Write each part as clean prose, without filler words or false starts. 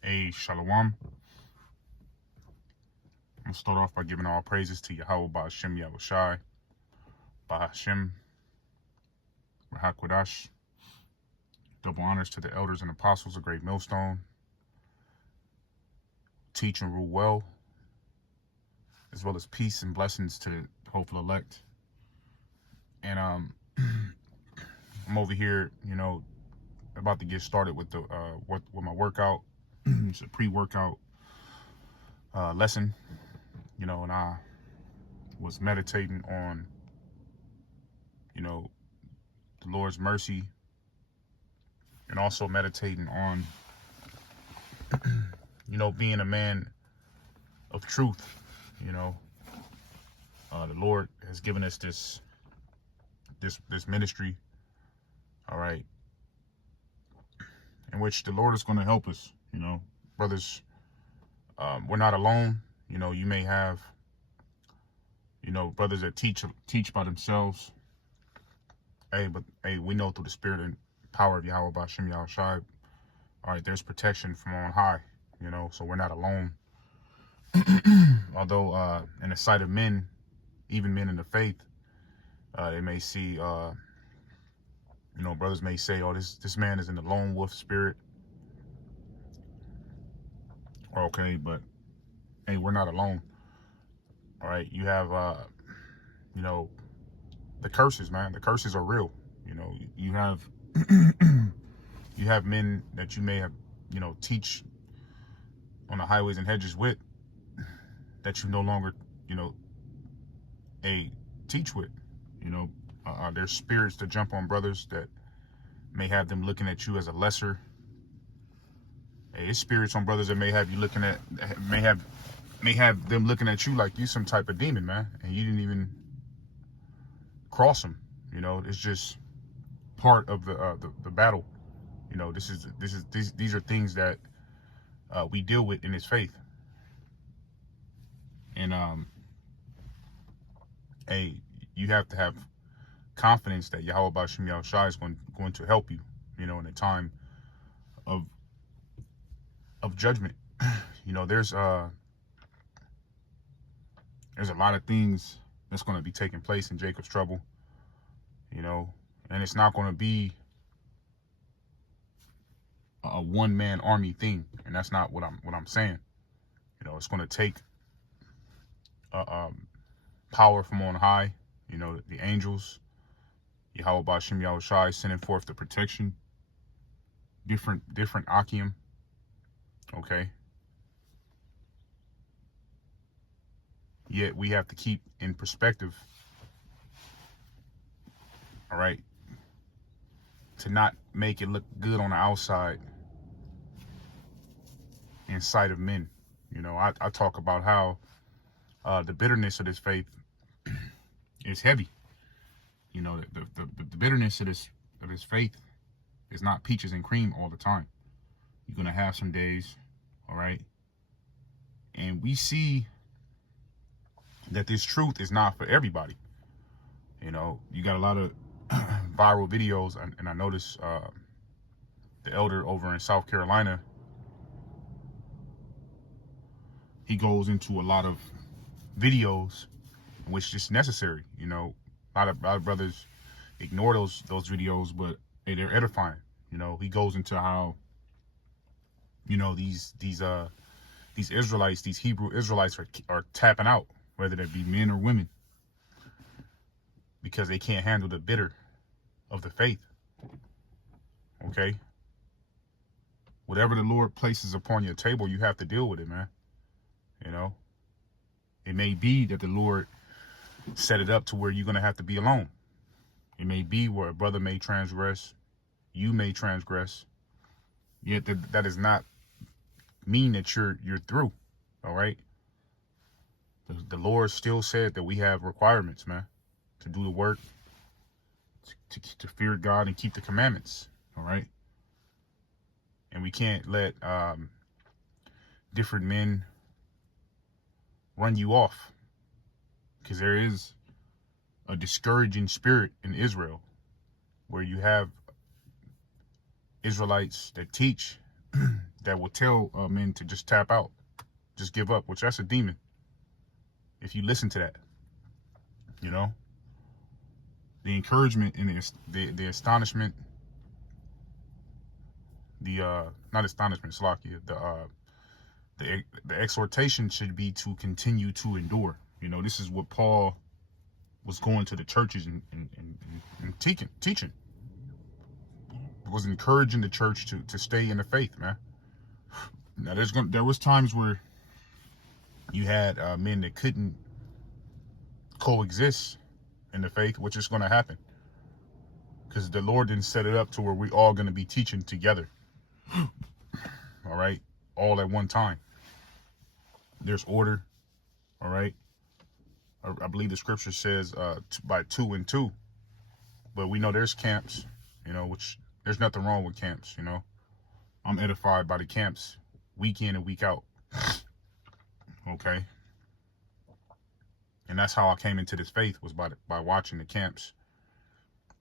Hey, Shalom. I'm going to start off by giving all praises to Yahweh Ba'ashem Yahushai, Ba'ashem, Rahakwadash. Double honors to the elders and apostles of Great Millstone. Teach and rule well, as well as peace and blessings to the hopeful elect. And I'm over here, about to get started with the with my workout. It's a pre-workout lesson, and I was meditating on, the Lord's mercy, and also meditating on, being a man of truth. The Lord has given us this ministry, all right, in which the Lord is going to help us, brothers. We're not alone. You may have, brothers that teach by themselves. But we know through the spirit and power of Yahweh Ba'ashem Yahushai, all right, there's protection from on high, so we're not alone. Although in the sight of men, even men in the faith, they may see, brothers may say, oh, this man is in the lone wolf spirit. Okay, but hey, we're not alone. All right, you have, the curses, man. The curses are real. You have, you have men that you may have, teach on the highways and hedges with, that you no longer, teach with. There's spirits that jump on brothers that may have them looking at you as a lesser. It's spirits on brothers that may have you looking at, may have them looking at you like you some type of demon, man, and you didn't even cross them. It's just part of the battle. These are things that we deal with in this faith. And you have to have confidence that Yahweh Ba'ashem Yahushai is going to help you, in a time of judgment. There's a lot of things that's going to be taking place in Jacob's trouble, and it's not going to be a one-man army thing, and that's not what I'm saying. It's going to take power from on high, the angels, Yahweh Ba'ashem Yahushai sending forth the protection, different Akim, okay? Yet we have to keep in perspective, all right, to not make it look good on the outside in sight of men. I talk about how the bitterness of this faith is heavy. The bitterness of this faith is not peaches and cream all the time. You're gonna have some days, all right, and we see that this truth is not for everybody. You got a lot of viral videos, and I noticed the elder over in South Carolina, he goes into a lot of videos which is necessary. A lot of brothers ignore those videos, but they're edifying. He goes into how, these Israelites, these Hebrew Israelites are tapping out, whether they be men or women, because they can't handle the bitter of the faith. Okay? Whatever the Lord places upon your table, you have to deal with it, man. It may be that the Lord set it up to where you're going to have to be alone. It may be where a brother may transgress, you may transgress, yet that does not mean that you're through. All right? The Lord still said that we have requirements, man, to do the work, to fear God and keep the commandments. All right? And we can't let different men run you off, because there is a discouraging spirit in Israel where you have Israelites that teach that will tell men to just tap out, just give up, which that's a demon. If you listen to that, you know, the encouragement and the astonishment, the not astonishment, Slakia, the exhortation should be to continue to endure. You know, this is what Paul was going to the churches and teaching. Was encouraging the church to stay in the faith, man. Now there was times where you had men that couldn't coexist in the faith, which is going to happen because the Lord didn't set it up to where we all going to be teaching together. All right, all at one time. There's order. All right. I believe the scripture says by 2 and 2, but we know there's camps, you know, which there's nothing wrong with camps. You know, I'm edified by the camps week in and week out. Okay. And that's how I came into this faith, was by watching the camps,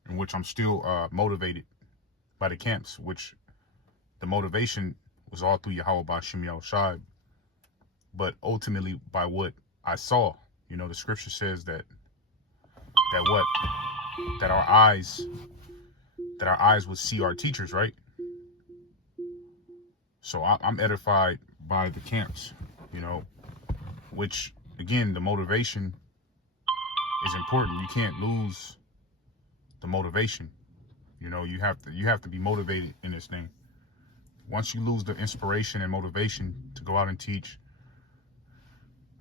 in which I'm still motivated by the camps, which the motivation was all through Yahweh Ba'Shem Yahushai, but ultimately by what I saw. You know, the scripture says that our eyes would see our teachers, right? So I'm edified by the camps, you know, which again, the motivation is important. You can't lose the motivation. You know, you have to be motivated in this thing. Once you lose the inspiration and motivation to go out and teach,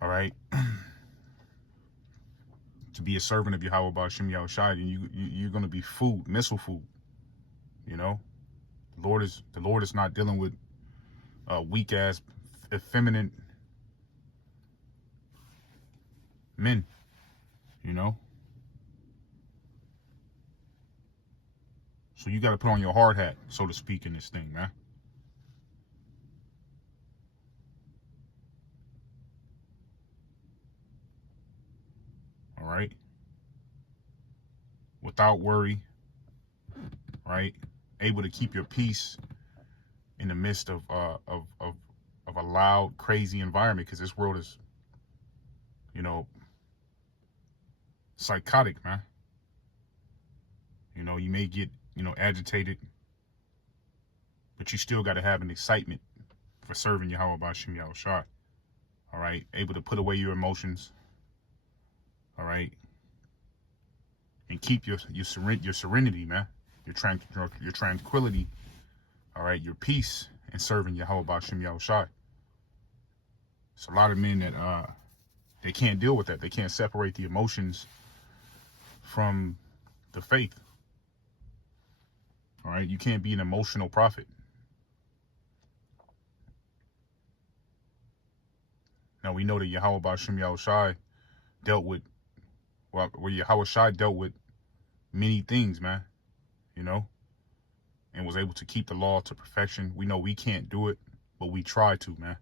all right, to be a servant of Yahweh Ba'Shem Yahushai, and you're going to be food, missile food. You know, the Lord is not dealing with weak ass, effeminate men. You know, so you got to put on your hard hat, so to speak, in this thing, man. All right, without worry, right? Able to keep your peace in the midst of a loud, crazy environment, because this world is, you know, psychotic, man. You know, you may get, you know, agitated, but you still got to have an excitement for serving Yahweh Ba'Shem Yahushai. All right, able to put away your emotions. All right, and keep your serenity, man. Your tranquility. All right, your peace in serving Yahweh Ba'Shem Yahushai. It's a lot of men that they can't deal with that. They can't separate the emotions from the faith. All right, you can't be an emotional prophet. Now we know that Yahweh Ba'Shem Yahushai dealt with, well, Yahweh Shai dealt with many things, man, you know, and was able to keep the law to perfection. We know we can't do it, but we try to, man.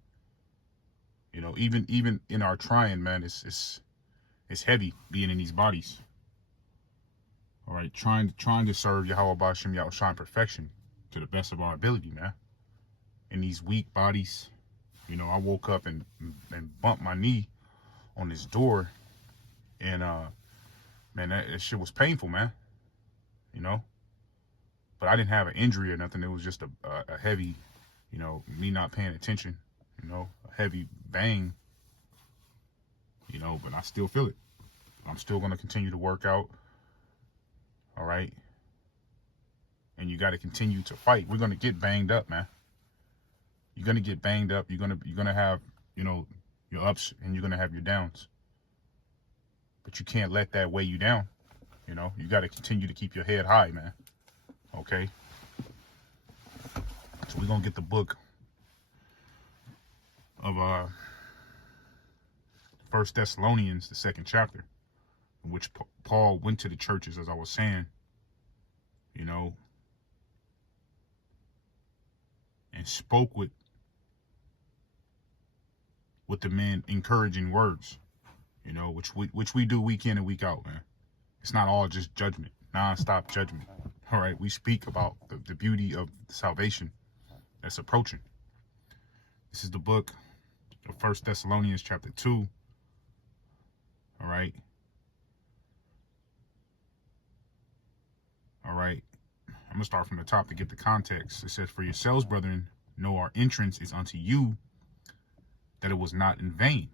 You know, even in our trying, man, it's heavy being in these bodies. All right, trying to serve Yahweh Ba'Shem Yahushai in perfection to the best of our ability, man. In these weak bodies, you know, I woke up and bumped my knee on this door, and man, that shit was painful, man. You know, but I didn't have an injury or nothing. It was just a heavy, you know, me not paying attention, you know, a heavy bang, you know, but I still feel it. I'm still going to continue to work out. All right. And you got to continue to fight. We're going to get banged up, man. You're going to get banged up. You're going to have, you know, your ups and you're going to have your downs. But you can't let that weigh you down. You know, you got to continue to keep your head high, man. Okay. So we're going to get the book of 1 Thessalonians, the 2nd chapter, in which Paul went to the churches, as I was saying, you know, and spoke with the men, encouraging words, you know, which we do week in and week out, man. It's not all just judgment, non-stop judgment. All right, we speak about the beauty of salvation that's approaching. This is the book of 1 Thessalonians chapter 2. All right. All right. I'm going to start from the top to get the context. It says, "For yourselves, brethren, know our entrance is unto you, that it was not in vain."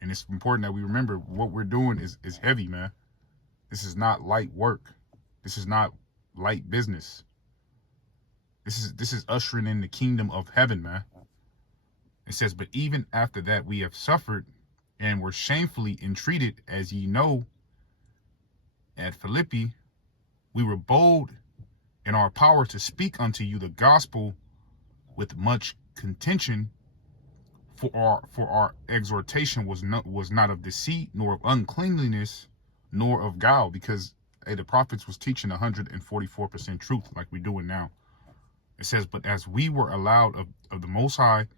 And it's important that we remember what we're doing is heavy, man. This is not light work. This is not light business. This is ushering in the kingdom of heaven, man. It says, "But even after that we have suffered and were shamefully entreated, as ye know, at Philippi, we were bold in our power to speak unto you the gospel with much contention, for our exhortation was not of deceit, nor of uncleanliness, nor of guile," because the prophets was teaching 144% truth, like we're doing now. It says, "But as we were allowed of the Most High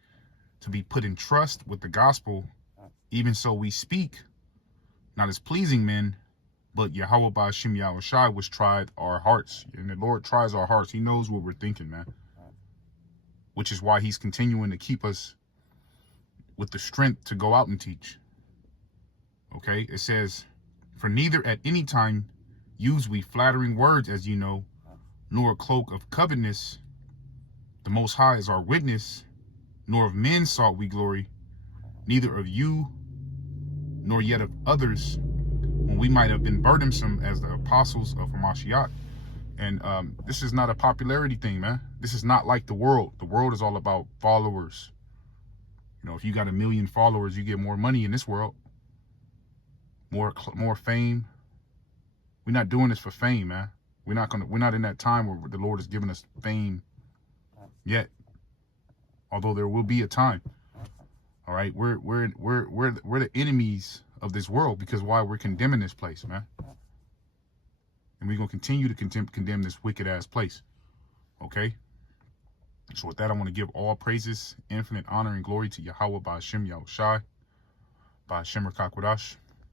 to be put in trust with the gospel, even so we speak, not as pleasing men, but Yahweh Ba'ashem Yahushai, which tried our hearts." And the Lord tries our hearts. He knows what we're thinking, man. Which is why he's continuing to keep us with the strength to go out and teach. Okay, it says, "For neither at any time use we flattering words, as you know, nor a cloak of covetousness. The Most High is our witness, nor of men sought we glory, neither of you, nor yet of others, when we might have been burdensome as the apostles of Hamashiach." And this is not a popularity thing, man. This is not like the world. The world is all about followers. You know, if you got 1 million followers, you get more money in this world, more fame. We're not doing this for fame, man. We're not in that time where the Lord has given us fame yet. Although there will be a time. All right, we're the enemies of this world, because why? We're condemning this place, man. And we're gonna continue to condemn this wicked ass place. Okay. So with that, I want to give all praises, infinite honor, and glory to Yahweh Ba'ashem Yahushai, Ba'ashem Rakakwadash.